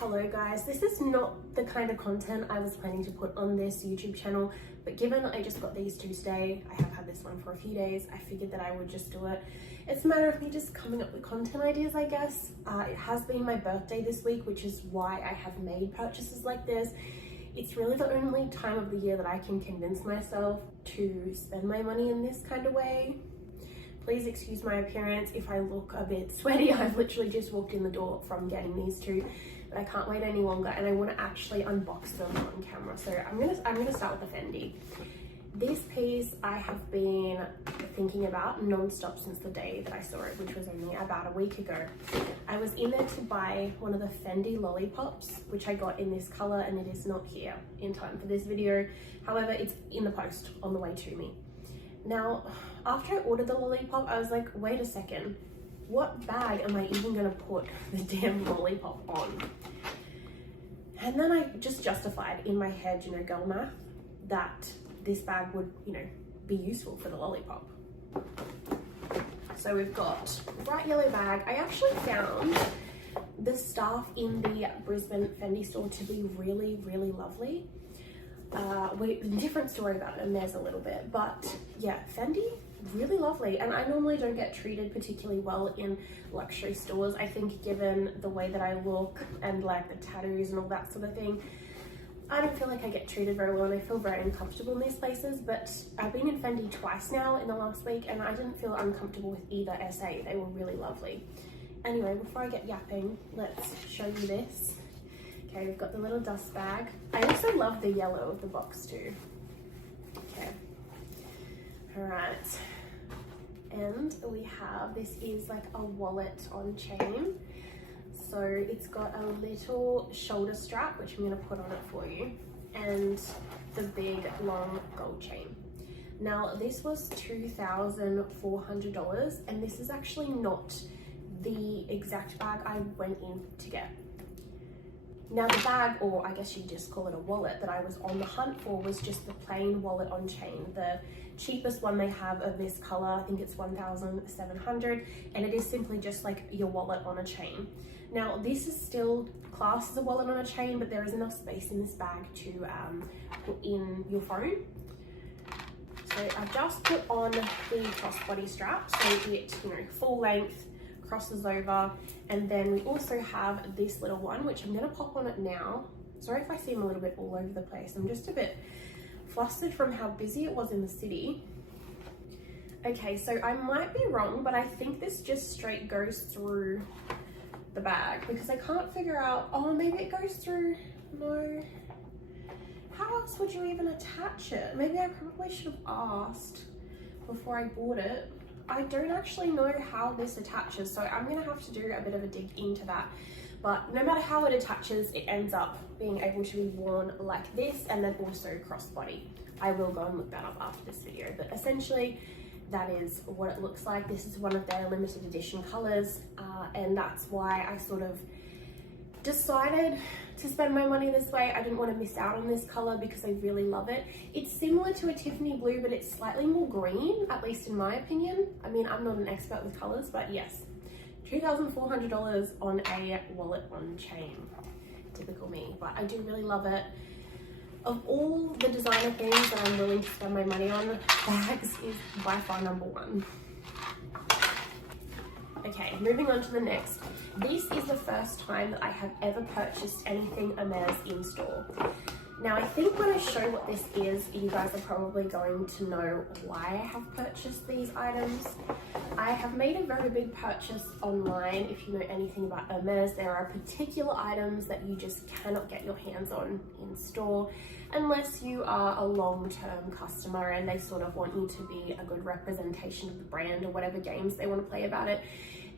Hello guys, this is not the kind of content I was planning to put on this YouTube channel, but given I just got these two today, I have had this one for a few days, I figured that I would just do it. It's a matter of me just coming up with content ideas, I guess. It has been my birthday this week, which is why I have made purchases like this. It's really the only time of the year that I can convince myself to spend my money in this kind of way. Please excuse my appearance if I look a bit sweaty. I've literally just walked in the door from getting these two, but I can't wait any longer and I want to actually unbox them on camera. So I'm gonna start with the Fendi. This piece I have been thinking about non-stop since the day that I saw it, which was only about a week ago. I was in there to buy one of the Fendi lollipops, which I got in this color, and it is not here in time for this video. However, it's in the post on the way to me. Now, after I ordered the lollipop, I was like, wait a second, what bag am I even gonna put the damn lollipop on? And then I just justified in my head, you know, girl math, that this bag would, you know, be useful for the lollipop. So we've got a bright yellow bag. I actually found the staff in the Brisbane Fendi store to be really, really lovely. Different story about Hermes a little bit, but yeah, Fendi, really lovely. And I normally don't get treated particularly well in luxury stores. I think given the way that I look and like the tattoos and all that sort of thing, I don't feel like I get treated very well and I feel very uncomfortable in these places. But I've been in Fendi twice now in the last week and I didn't feel uncomfortable with either SA. They were really lovely. Anyway, before I get yapping, let's show you this. Okay, we've got the little dust bag. I also love the yellow of the box too. Okay, all right. And we have, this is like a wallet on chain. So it's got a little shoulder strap, which I'm gonna put on it for you, and the big long gold chain. Now this was $2,400 and this is actually not the exact bag I went in to get. Now the bag, or I guess you just call it a wallet, that I was on the hunt for was just the plain wallet on chain. The cheapest one they have of this color, I think it's $1,700, and it is simply just like your wallet on a chain. Now this is still classed as a wallet on a chain, but there is enough space in this bag to put in your phone. So I've just put on the crossbody strap, so it, you know, full length, crosses over, and then we also have this little one, which I'm gonna pop on it now. Sorry if I seem a little bit all over the place. I'm just a bit flustered from how busy it was in the city. Okay, so I might be wrong, but I think this just straight goes through the bag because I can't figure out, oh, maybe it goes through, no. How else would you even attach it? Maybe I probably should have asked before I bought it. I don't actually know how this attaches, so I'm gonna have to do a bit of a dig into that. But no matter how it attaches, it ends up being able to be worn like this and then also crossbody. I will go and look that up after this video, but essentially that is what it looks like. This is one of their limited edition colors, and that's why I sort of decided to spend my money this way. I didn't want to miss out on this color because I really love it. It's similar to a Tiffany blue, but it's slightly more green, at least in my opinion. I mean, I'm not an expert with colors, but yes, $2,400 on a wallet on chain. Typical me, but I do really love it. Of all the designer things that I'm willing to spend my money on, bags is by far number one. Okay, moving on to the next. This is the first time that I have ever purchased anything Hermes in store. Now I think when I show what this is, you guys are probably going to know why I have purchased these items. I have made a very big purchase online. If you know anything about Hermes, there are particular items that you just cannot get your hands on in store unless you are a long-term customer and they sort of want you to be a good representation of the brand or whatever games they want to play about it.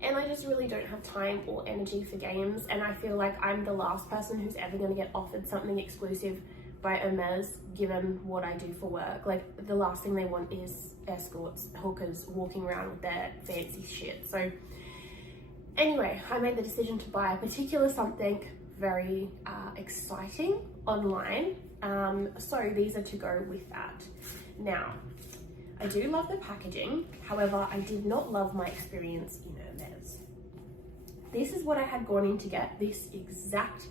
And I just really don't have time or energy for games, and I feel like I'm the last person who's ever going to get offered something exclusive by Hermes given what I do for work. Like, the last thing they want is escorts, hookers walking around with their fancy shit. So anyway, I made the decision to buy a particular something very exciting online, so these are to go with that. Now, I do love the packaging, however, I did not love my experience in Hermes. This is what I had gone in to get, this exact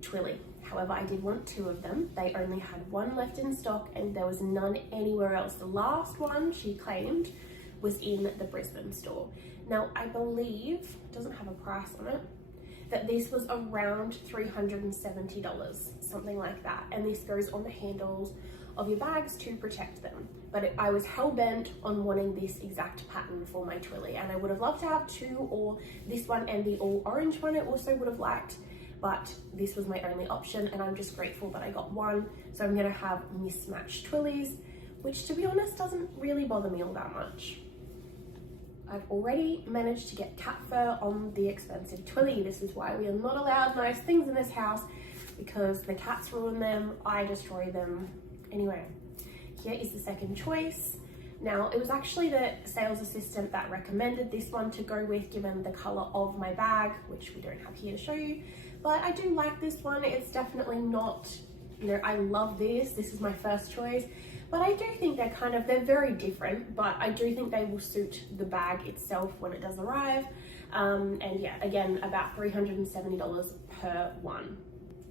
Twilly. However, I did want 2 of them. They only had 1 left in stock and there was none anywhere else. The last one she claimed was in the Brisbane store. Now, I believe, it doesn't have a price on it, that this was around $370, something like that. And this goes on the handles of your bags to protect them. But I was hell-bent on wanting this exact pattern for my Twilly, and I would have loved to have 2, or this one and the all orange one I also would have liked, but this was my only option, and I'm just grateful that I got 1. So I'm gonna have mismatched Twillies, which to be honest doesn't really bother me all that much. I've already managed to get cat fur on the expensive Twilly. This is why we are not allowed nice things in this house, because the cats ruin them, I destroy them. Anyway, here is the second choice. Now, it was actually the sales assistant that recommended this one to go with, given the color of my bag, which we don't have here to show you. But I do like this one. It's definitely not, you know, I love this. This is my first choice. But I do think they're very different, but I do think they will suit the bag itself when it does arrive. And yeah, again, about $370 per one.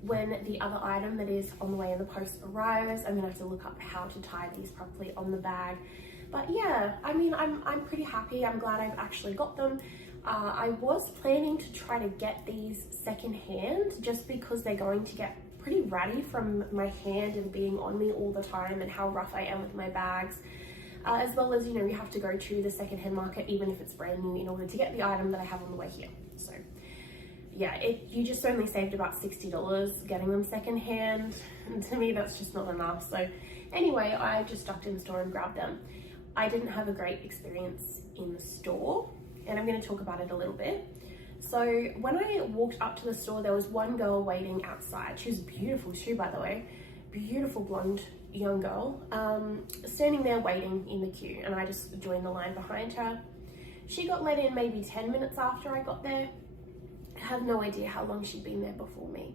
When the other item that is on the way in the post arrives, I'm gonna have to look up how to tie these properly on the bag. But yeah, I mean, I'm pretty happy. I'm glad I've actually got them. I was planning to try to get these secondhand just because they're going to get pretty ratty from my hand and being on me all the time and how rough I am with my bags. As well as, you know, you have to go to the secondhand market even if it's brand new in order to get the item that I have on the way here. So yeah, you just only saved about $60 getting them secondhand. And to me, that's just not enough. So anyway, I just ducked in the store and grabbed them. I didn't have a great experience in the store, and I'm going to talk about it a little bit. So when I walked up to the store, there was one girl waiting outside. She was beautiful too, by the way. Beautiful blonde young girl, standing there waiting in the queue, and I just joined the line behind her. She got let in maybe 10 minutes after I got there. I have no idea how long she'd been there before me.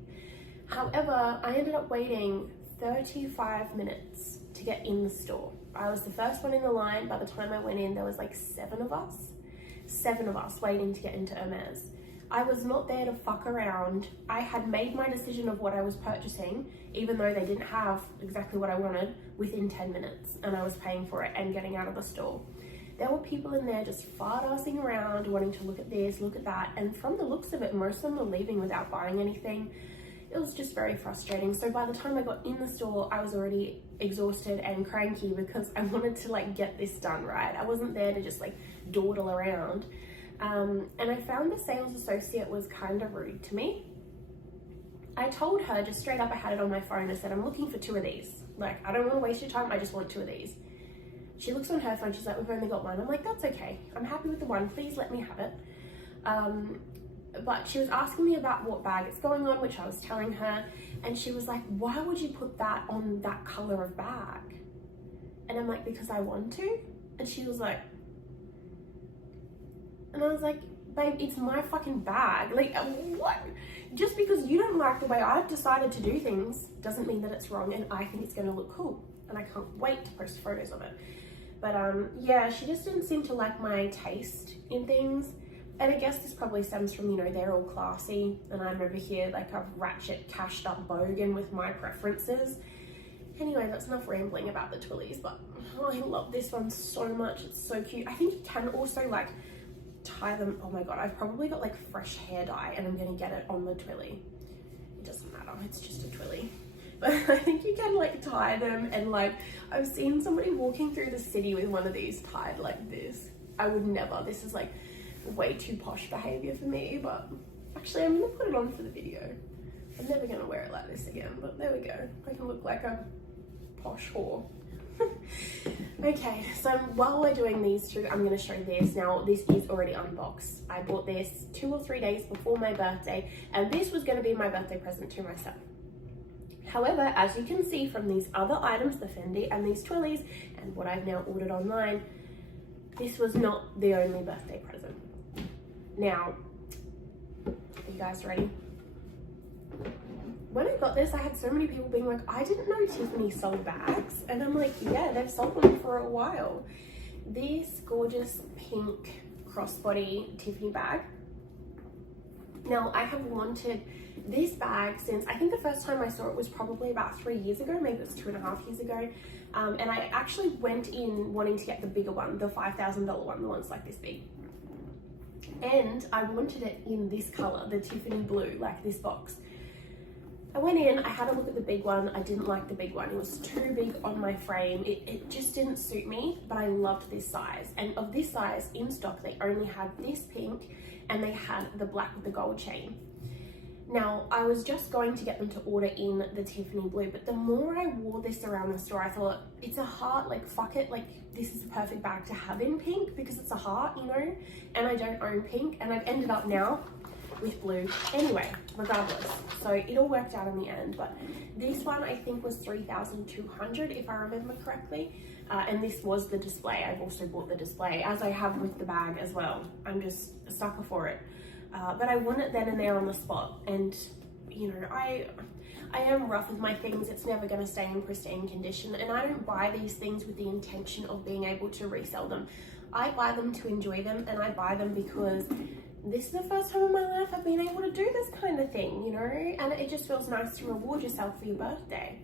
However, I ended up waiting 35 minutes to get in the store. I was the first one in the line. By the time I went in, there was like 7 of us waiting to get into Hermes. I was not there to fuck around. I had made my decision of what I was purchasing, even though they didn't have exactly what I wanted, within 10 minutes, and I was paying for it and getting out of the store. There were people in there just fart-assing around, wanting to look at this, look at that, and from the looks of it, most of them were leaving without buying anything. It was just very frustrating. So by the time I got in the store, I was already exhausted and cranky because I wanted to like get this done right. I wasn't there to just like dawdle around. And I found the sales associate was kind of rude to me. I told her just straight up, I had it on my phone, I said, I'm looking for 2 of these. Like, I don't want to waste your time, I just want 2 of these. She looks on her phone, she's like, we've only got 1. I'm like, that's okay. I'm happy with the 1, please let me have it. But she was asking me about what bag it's going on, which I was telling her, and she was like, why would you put that on that color of bag? And I'm like, because I want to. And she was like, and I was like, babe, it's my fucking bag. Like, what? Just because you don't like the way I've decided to do things doesn't mean that it's wrong, and I think it's gonna look cool, and I can't wait to post photos of it. But yeah, she just didn't seem to like my taste in things. And I guess this probably stems from, you know, they're all classy and I'm over here like a ratchet cashed up bogan with my preferences. Anyway, that's enough rambling about the Twillies, but oh, I love this one so much. It's so cute. I think you can also like tie them. Oh my God, I've probably got like fresh hair dye and I'm gonna get it on the Twilly. It doesn't matter, it's just a Twilly. But I think you can like tie them, and like I've seen somebody walking through the city with one of these tied like this. I would never. This is like way too posh behavior for me, but actually I'm gonna put it on for the video. I'm never gonna wear it like this again, but there we go. I can look like a posh whore. Okay, so while we're doing these 2, I'm gonna show this. Now, this is already unboxed. I bought this 2 or 3 days before my birthday, and this was gonna be my birthday present to myself. However, as you can see from these other items, the Fendi and these Twillies, and what I've now ordered online, this was not the only birthday present. Now, are you guys ready? When I got this, I had so many people being like, I didn't know Tiffany sold bags. And I'm like, yeah, they've sold them for a while. This gorgeous pink crossbody Tiffany bag. Now, I have wanted this bag since, I think the first time I saw it was probably about 3 years ago, maybe it was 2.5 years ago. And I actually went in wanting to get the bigger one, the $5,000 one, the one's like this big. And I wanted it in this color, the Tiffany blue, like this box. I went in, I had a look at the big one. I didn't like the big one. It was too big on my frame. It just didn't suit me, but I loved this size. And of this size in stock, they only had this pink and they had the black with the gold chain. Now, I was just going to get them to order in the Tiffany blue, but the more I wore this around the store, I thought, it's a heart, like fuck it, like this is the perfect bag to have in pink because it's a heart, you know, and I don't own pink, and I've ended up now with blue anyway, regardless. So it all worked out in the end, but this one I think was $3,200 if I remember correctly. And this was the display. I've also bought the display, as I have with the bag as well. I'm just a sucker for it. But I want it then and there on the spot. And you know, I am rough with my things. It's never going to stay in pristine condition. And I don't buy these things with the intention of being able to resell them. I buy them to enjoy them, and I buy them because this is the first time in my life I've been able to do this kind of thing, you know? And it just feels nice to reward yourself for your birthday.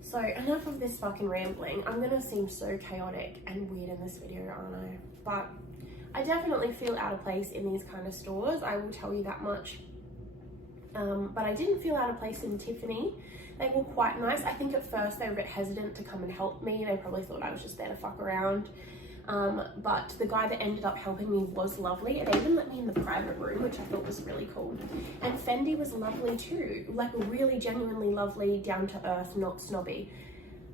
So enough of this fucking rambling. I'm gonna seem so chaotic and weird in this video, aren't I? But I definitely feel out of place in these kind of stores, I will tell you that much. But I didn't feel out of place in Tiffany. They were quite nice. I think at first they were a bit hesitant to come and help me. They probably thought I was just there to fuck around. But the guy that ended up helping me was lovely. They even let me in the private room, which I thought was really cool. And Fendi was lovely too, like really genuinely lovely, down to earth, not snobby.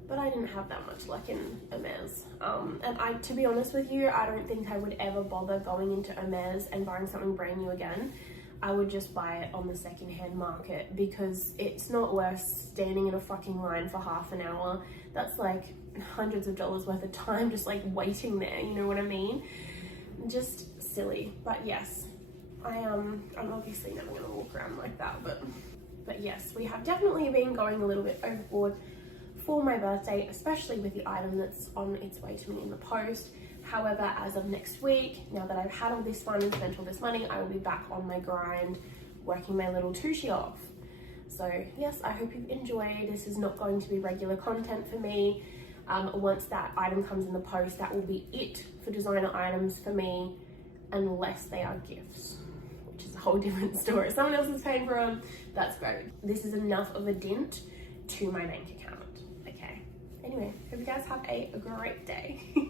But I didn't have that much luck in Hermes. And to be honest with you, I don't think I would ever bother going into Hermes and buying something brand new again. I would just buy it on the secondhand market because it's not worth standing in a fucking line for half an hour. That's like hundreds of dollars worth of time just like waiting there, you know what I mean? Just silly. But yes, I'm obviously never gonna walk around like that, but yes, we have definitely been going a little bit overboard for my birthday, especially with the item that's on its way to me in the post. However, as of next week, now that I've had all this fun and spent all this money, I will be back on my grind, working my little tushy off. So yes, I hope you've enjoyed. This is not going to be regular content for me. Once that item comes in the post, that will be it for designer items for me, unless they are gifts, which is a whole different story. If someone else is paying for them, that's great. This is enough of a dent to my bank account. Okay. Anyway, hope you guys have a great day.